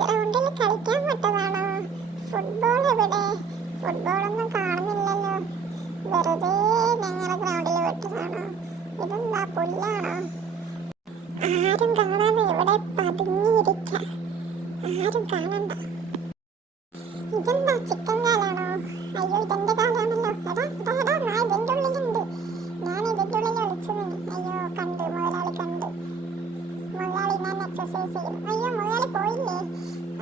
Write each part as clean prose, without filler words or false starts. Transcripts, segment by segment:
ഗ്രൗണ്ടിൽ കളിക്കാൻ വിട്ടതാണോ? ഫുട്ബോൾ എവിടെ? ഫുട്ബോളൊന്നും കാണുന്നില്ലല്ലോ. വെറുതെ ഞങ്ങളെ ഗ്രൗണ്ടിൽ വിട്ടതാണോ? ഇതെന്താ പുല്ലാണോ? ആരും കാണാതെ ഇവിടെ പതുങ്ങിയിരിക്ക. ആരും കാണണ്ട. ഇതെന്താ ചിക്കൻ കാലാണോ? അയ്യോ ഇതെന്റെ കാലാണല്ലോ. എടാ ഞാൻ ഇതിന്റെ ഉള്ളിലുണ്ട്. ഞാൻ ഇതിന്റെ ഉള്ളിൽ ഒളിച്ചു നിന്ന്. അയ്യോ കണ്ട്, മുതലാളി കണ്ട്. മുതലാളി ഞാൻ എക്സസൈസ് ചെയ്യും. അയ്യോ മുതലാളി പോയില്ലേ?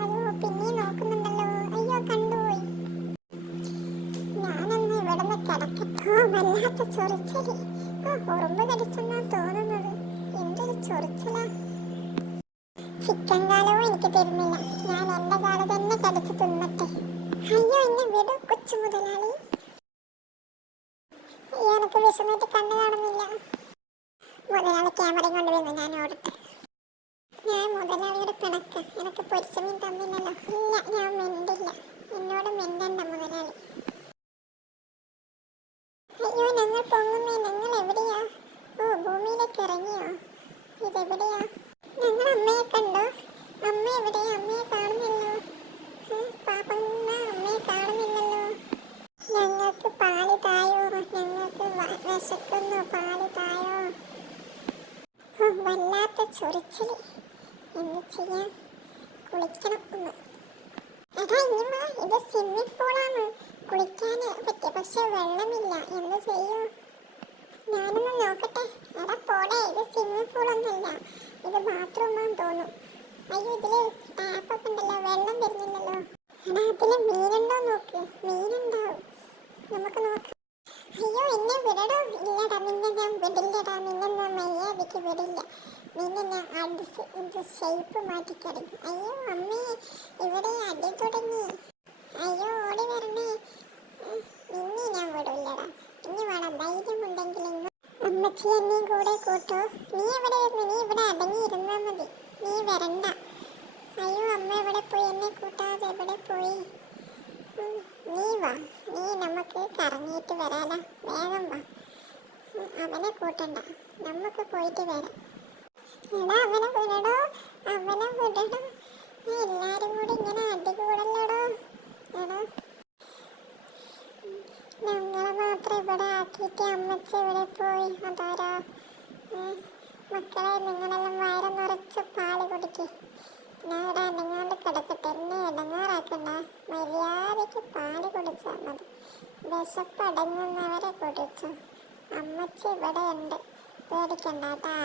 അയ്യോ പിന്നെയും നോക്കുന്നുണ്ടല്ലോ. അയ്യോ കണ്ടുപോയി. ഞാനൊന്ന് ഇവിടെ നിന്ന് കിടക്കട്ടോ. വല്ലാത്ത ചൊറിച്ചല്. ഉറുമ്പ് കടിച്ചെന്നാ തോന്നുന്നത്. എന്തൊരു ചൊറിച്ചലാ. ചിക്കൻ കാലവും എനിക്ക് തരുന്നില്ല. ഞാൻ എന്റെ കാല് തന്നെ കടിച്ചു തിന്നട്ടെ. അയ്യോ എന്നെ വിടൂ കൊച്ചു മുതലാളി. അയ്യോ എനിക്ക് വിശന്നിട്ട് കണ്ണു കാണുന്നില്ല. മുതലാളി ക്യാമറയും കൊണ്ടുവരുന്നു. ഞാൻ ഓടട്ടെ. ഞാൻ മുതലാളിയുടെ പിണക്ക. എനിക്ക് പൊരിച്ചമീൻ തന്നില്ലല്ലോ. ഇല്ല ഞാൻ മിണ്ടില്ല. എന്നോട് മിണ്ടണ്ട മുതലാളി. അയ്യോ ഞങ്ങൾ പൊങ്ങുന്നേ. ഞങ്ങൾ എവിടെയാ? ഓ ഭൂമിയിലേക്ക് ഇറങ്ങിയോ? ഇതെവിടെയാ? ഞങ്ങൾ അമ്മയെ കണ്ടോ? അമ്മ എവിടെ? അമ്മയെ കാണുന്നില്ലോ. പാപ്പങ്ങ അമ്മയെ കാണുന്നില്ലല്ലോ. ഞങ്ങൾക്ക് പാല് തായോ. ഞങ്ങൾക്ക് വിശക്കുന്നു. പാല് തായോ. വല്ലാത്ത ചൊറിച്ചില്. എന്ത് ചെയ്യാൻ? കുളിക്കണം ഒന്ന്. എടാ ഇനിമ ഇത് സ്വിമ്മിംഗ് പൂളാണ്. കുളിക്കാൻ പറ്റിയ പക്ഷെ വെള്ളമില്ല. എന്ത് ചെയ്യൂ? ഞാനൊന്ന് നോക്കട്ടെ. എടാ പോടെ. ഇത് സ്വിമ്മിംഗ് പൂളൊന്നുമല്ല. ഇത് ബാത്റൂമാന്ന് തോന്നും. അയ്യോ ഇതില് ടാപ്പൊക്കെ ഉണ്ടല്ലോ. വെള്ളം വരുന്നില്ലല്ലോ. എടാ അതില് മീനുണ്ടോ നോക്ക്. മീനുണ്ടാവും. നമുക്ക് നോക്കാം. അയ്യോ എന്നെ വിടടോ. ഇല്ലടാ നിന്നെ ഞാൻ വിടില്ലടാ. നിന്നെ ഞാൻ മര്യാദയ്ക്ക് വിടില്ല. നിന്നെ ഞാൻ അടിച്ച് ഇത് ഷേപ്പ് മാറ്റിക്കളയും. അയ്യോ അമ്മേ ഇവിടെ അടി തുടങ്ങി. അയ്യോ ഓടി വരണേ. നിന്നെ ഞാൻ വിടില്ലടാ. ഇനി വേണം ധൈര്യമുണ്ടെങ്കിൽ അമ്മച്ചി എന്നെയും കൂടെ കൂട്ടോ. നീ എവിടെ ഇരുന്ന്? നീ ഇവിടെ അടങ്ങി ഇരുന്നാ മതി. നീ വരണ്ട. അയ്യോ അമ്മ എവിടെ പോയി? എന്നെ കൂട്ടാതെ എവിടെ പോയി? നീ വാ. നീ നമുക്ക് കറങ്ങിയിട്ട് വരാലോ. വേഗം വാ. അവനെ കൂട്ടണ്ട. നമുക്ക് പോയിട്ട് വരാം. എടാ അവനെ വിടടോ. അവനെ വിടടോ. എല്ലാരും കൂടി ഇങ്ങനെ അടികൂടല്ലടോ. എടാ ഞങ്ങളെ മാത്രം ഇവിടെ ആക്കിയിട്ട് അമ്മച്ചി ഇവിടെ പോയി. അതാരാ? മക്കളെ നിങ്ങളെല്ലാം വയറ് നിറച്ച് പാല് കുടിക്ക്. ഞാൻ ഇവിടെ അനങ്ങാണ്ട് കിടക്കട്ടെ. എന്നെ ഇടങ്ങാറാക്കണ്ട. മര്യാദയ്ക്ക് പാല് കുടിച്ചാൽ മതി. വിശപ്പടങ്ങുന്നവരെ കുടിച്ചു. അമ്മച്ചി ഇവിടെ ഉണ്ട്. പേടിക്കണ്ട കേട്ടാ.